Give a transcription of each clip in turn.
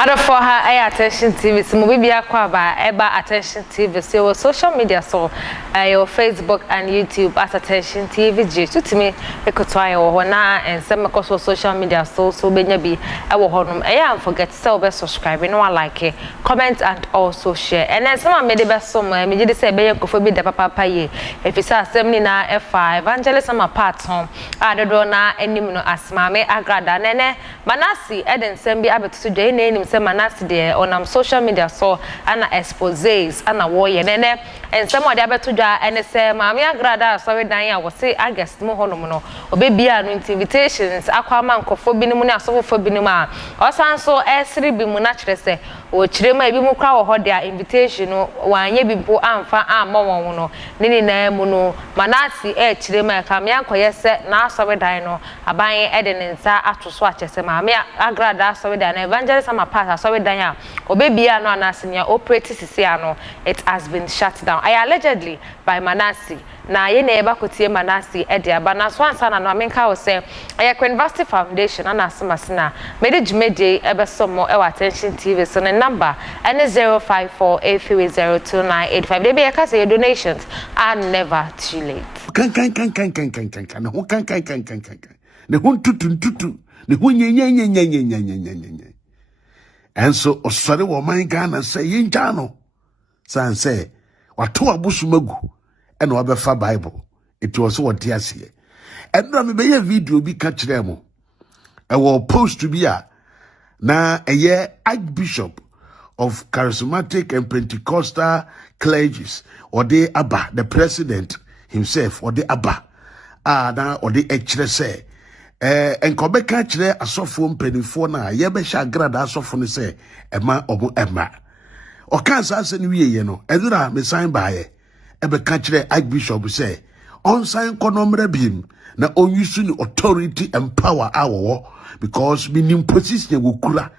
Ada for her attention TV, so maybe akwa eba attention TV. So social media, so your Facebook and YouTube at attention Tvgh. To me, ekotwa yo na and some because social media so benya bi ewo honum. And forget to be subscribe, no one like it, comment and also share. And then some made the best some me just say be kofo bi de papa ye. If it's assembly na F5 evangelist am part home. Ada do na enim no asma me Agradaa nene Manasseh eden sembi abetu de enim se Manasseh de on social media so ana exposes ana wo ye nene and some of the abetu dwa ene se maame Agradaa so we dan ya wo se August mo honom no obebia no invitations akwa man kofo binim ne asofo binim a osan so esri bi mu na kire se o kire ma bi mu kra wo ho dia invitation no wanye bi mpo amfa ammo won no ne na mu no Manasseh kire ma ka me ankoye se na asowe dan no aban eden nsa atoso achese maame Agradaa asowe dan na evangelist am part asowe dan a obebia no anasenya operate sisi no it has been shut down allegedly by Manasseh na ye na eba kotie Manasseh ede aba na so ansa na no amenka wo se University Foundation na asemasena mede jumede ebe somo e attention TV so the number and 0548302985 they be a case donations are never too late kan ne hun tutu ne hun nye and so osare wo man Ghana say yinja no san say wato abusumagu and wabefa Bible it was what they say and na me be video bi ka kire mo e wo post to be a na a Archbishop of Charismatic and Pentecostal clergies or the Abba the president himself or the Abba na or the ekire say enkobe ka kire asofo mpanifo na ye be sha Agradaa asofo no say ema omo ema o kan sa se ni wiye no edura me sign baaye ebe ka kire Archbishop say on sign konomre bim na on use ni authority and power awo because minim position wokura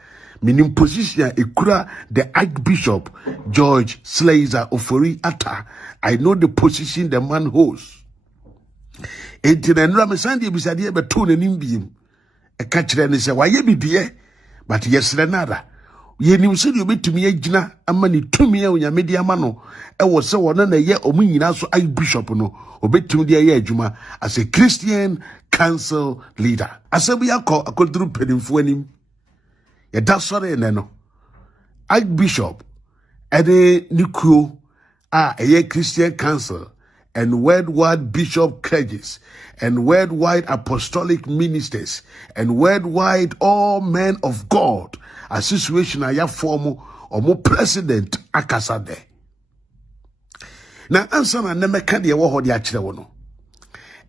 minim position ekura the Archbishop George Slazer Ofori Atta. I know the position the man holds. Entinenra me sande bisade be to nanim biem e ka kire ne se waye bibie but yesre nada ye nim se de obetumi agina ama ni tumi a onyame de ama no e wo se wo na ye omunyina so Archbishop no obetumi de ye adwuma as a Christian council leader asabu yakọ akoduru pedimfo anim ye da sore ne no Archbishop ede nikuo a ye Christian council and worldwide bishop clergies and worldwide apostolic ministers and worldwide all men of God association aya form or president akasade na ansa na nemeka de wo ho de akire wo no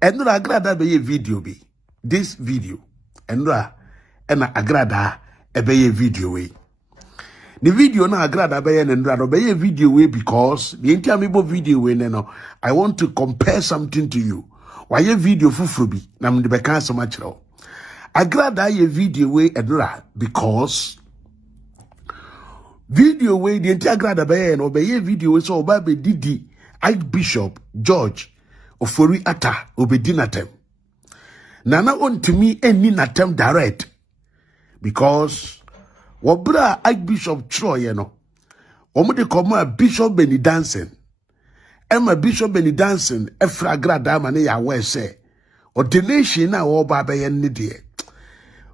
enura Agradaa be ye video bi this video enura ena Agradaa e be ye video we the video na Agradaa be ye enura no be ye video we because the intiamebo video we no I want to compare something to you why ye video fufuro bi na me de be kan so ma kire wo Agradaa ye video we enura because video we the entire Agradaa be ye no be ye video we so oba be didi Archbishop George Ofori Atta obedi natem nana ontumi eni natem direct because wobra Archbishop Troye no omude komo Bishop Benny Dancing Emma Bishop Benny Dancing efra Agradaa ma ne ya we say ordination na wo ba be ye ne de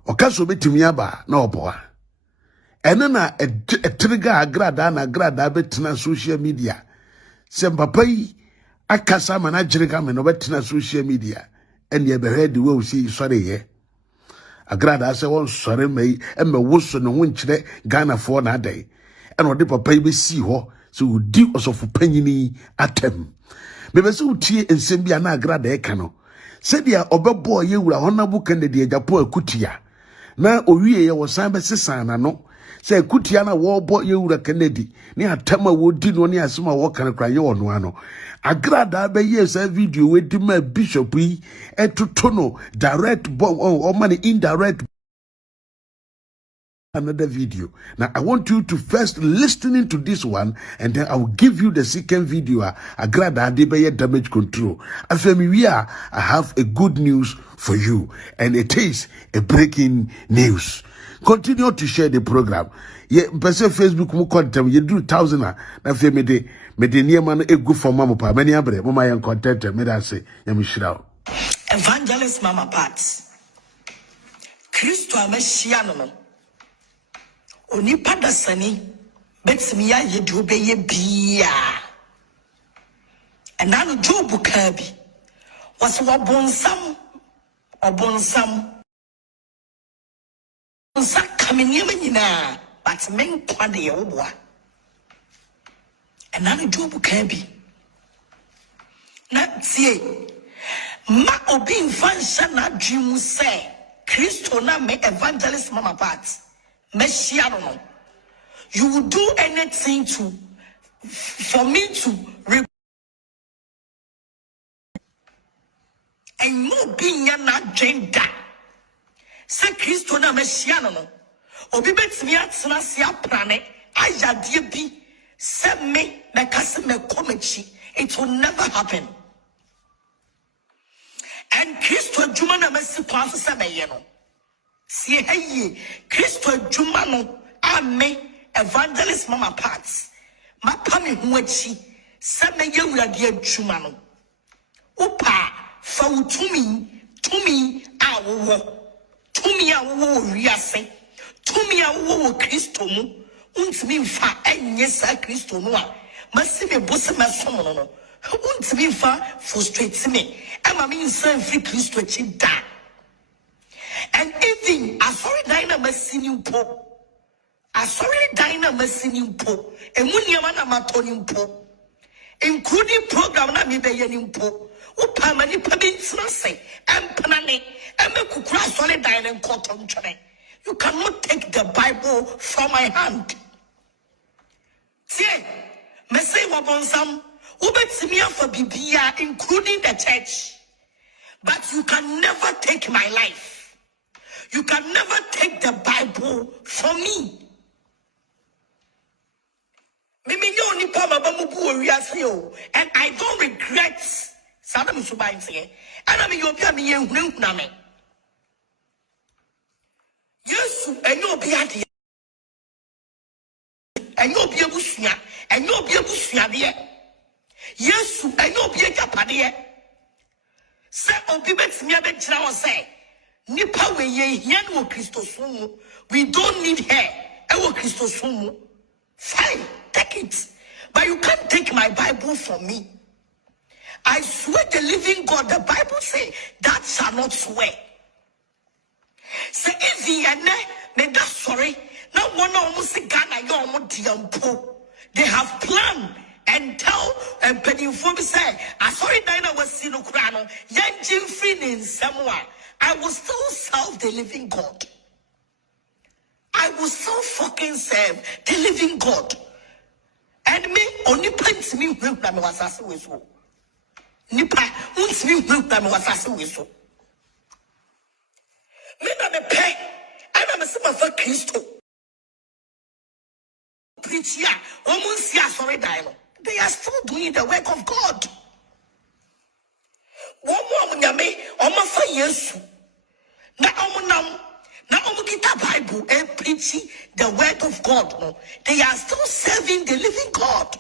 okaso betumi aba na oboa ene na trigger Agradaa na Agradaa betena social media se papa yi akasa mana jirika me no betina social media and ye be ready we see sorry ye Agradaa se won sorry me emme woso no wonkyere Ghana for na dai and ode papa yi be see ho so udi osofu panyini atem me be so tie ensem bia na Agradaa e ka no se dia obebo ye wura honabu Kennedy Japan akutia na owie ye wo san be sesan na no say kutia na wo bo ye wura Kennedy ni atama wo di no ni asema wo kan kra ye wono ano Agradaa be ye say video we di ma bishop yi etoto no direct or money indirect another video. Now I want you to first listening to this one and then I will give you the second video. Agradaa de be damage control. Afemi we I have a good news for you and it is a breaking news. Continue to share the program. Ye person Facebook mu content you do 1,000 na fe me de niema no egu for mama pa many abre mama yan content me da say yam shira. Evangelist Mama Pat. Christo ameshia no. Oni pada sani betimi ya yedu obeye bia. Enanu Job kabi. Was wabonsam Sakaminia nyina but men kwade ye woboa. Enanu Job kabi. Na tie ma obi mfansha na dream say Christo na me Evangelist Mama Pat me share no. You will do anything for me to and no being na agenda. Say Christo na me share no. Obi betimi atena se aprane ayade bi se me kase me komechi. It will never happen. And Christo adwuma na masi kwa so se beye no. Sie hayi Christo adwuma no ame Evangelist Mama Pat. Ma pa me ho achi se me yewurade adwuma no. Opa fa utumi awo. Tumi awo wiase. Tumi awo Christo mu. Untimi mfa enye sa Christo no a. Masi me bosse masom no. Untimi mfa frustrate me. Ama me nsan free Christo chi da. And even asori dina masini mpo. Asori dina masini mpo. Emunyama na matoni mpo. Including program na mi beye ni mpo. Upa mani pabintina se. Empanane. Eme kukura asori dina nkoto mchone. You cannot take the Bible from my hand. Tie. Mese wabonsam. Ubetimi for Biblia, including the church. But you can never take my life. You can never take the Bible from me. And I don't regret. Sadam Subai say, and I mean, you'll be a me. Yes, and you'll be at the and you'll be a bushia, and you'll be a bushia, dear. Yes, and you'll be a japadia. Say, on Bibet's me a bit now say, Nipa we ye yan Christos. We don't need her. Ewo Christos. Fine, take it. But you can't take my Bible from me. I swear the living God, the Bible say, that shall not swear. Say, if ye me that sorry, now one almost Ghana, you almost diampo. They have planned and tell and penny for me say, I sorry, Dina was sino crano, yan Jim Free in somewhere. I will still serve the living God. I will still fucking serve the living God. And me only pants me when I was assassin with you. Nipa, won't me when I was assassin with you. Me na me pay, and I'm a simple for Christo. Preach here, almost here, sorry, dialogue. They are still doing the work of God. One more nyame omo fa Yesu na omo nam na omo kita Bible and preaching the word of God. No, they are still serving the living God.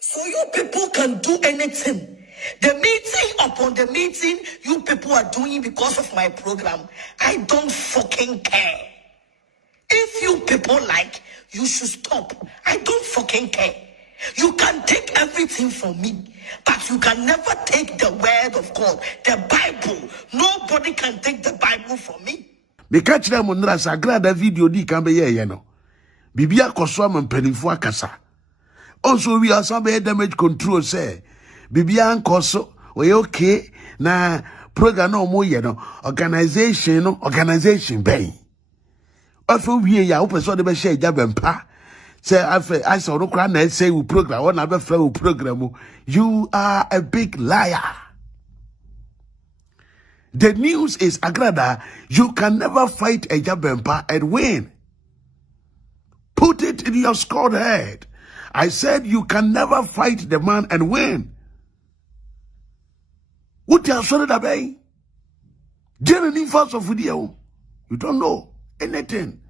So you people can do anything. The meeting upon the meeting you people are doing because of my program, I don't fucking care. If you people like, you should stop. I don't fucking care. You can take everything from me, but you can never take the word of God, the Bible. Nobody can take the Bible from me. Me catch them on the Agradaa video di can be ye no. Bibia koswa mpenifo akasa. Also we are some damage control say. Bibia ankoso we okay na program no mo ye no organization bay. Ofu wie ya opeso de be share jabempa. Say I saw no crowd na say we program one na be free we program. You are a big liar. The news is Agradaa, you can never fight a jabempa and win. Put it in your skull head. I said you can never fight the man and win. What you are sorry that bay? Jenny first of video. You don't know anything.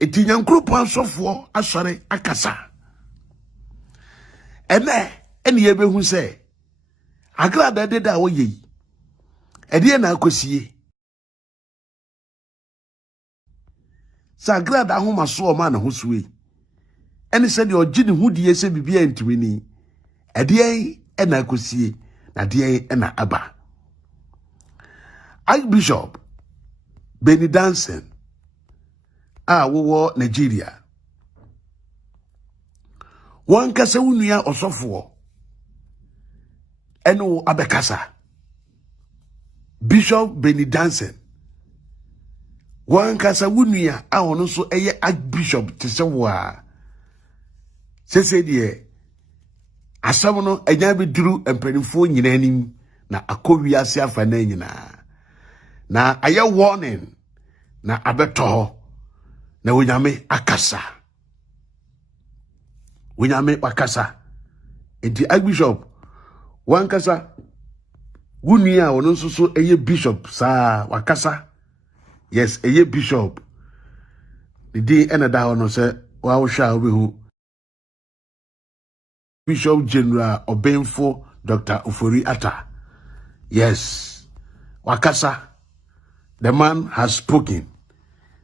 Eti nyankrupo ansofo asore akasa. Ene yebehu se Agradaa de da wo yi. Ede na akosie. Sa Agradaa homa so o ma na hosuwe. Ene se de ogi ne hudie se bibia ntwini. Ede na akosie na de na aba. Archbishop Benny Danson wo Nigeria. Wan kasa unua osofo eno abekasa. Bishop Benny Danson. Wan kasa unua ono so eye Archbishop tesewa. Sese die asam no enya be duru empanifo nyina anim na akowi ase afa na nyina. Na aye warning na abeto na wonyame akasa. Wonyame wakasa. Enti Archbishop wankasa wunia ono nso so eye bishop sa wakasa. Yes, eye bishop. The day enada ono se wa wo hwa obehu. Bishop General Obenfo Dr. Ufori Atta. Yes. Wakasa. The man has spoken.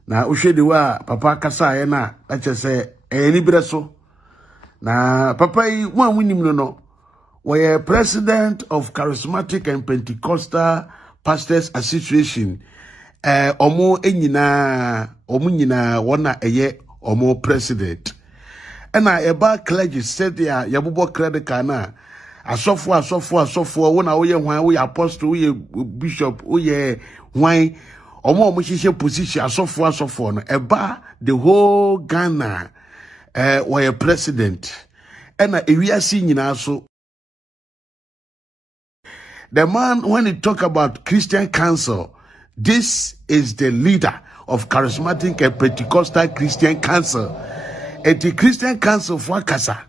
Na ushedi wa papa kasa ye na ache se eni breso. Na papa yi wan winim no we president of Charismatic and Pentecostal Pastors Association. Omo nyina wona eye omo president. Ena eba clergy said ya yabubo credit kana asofo wona wo ye hwan wo ye apostle wo ye bishop wo ye hwan omo hihye position asofo no eba the whole Ghana were president. Ena ewiase nyina so. The man, when he talk about Christian Council, this is the leader of Charismatic and Pentecostal Christian Council. And the Christian Council for Kasa.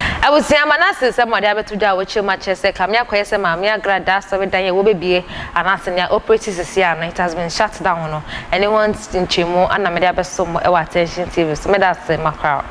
I would say Manasseh somebody to do which you much as a Kamia Quesa, Mamia Agradaa, so that you will be an answer operating and it has been shut down. Anyone's in Chimo and I made up some attention TV. So, that's my crowd.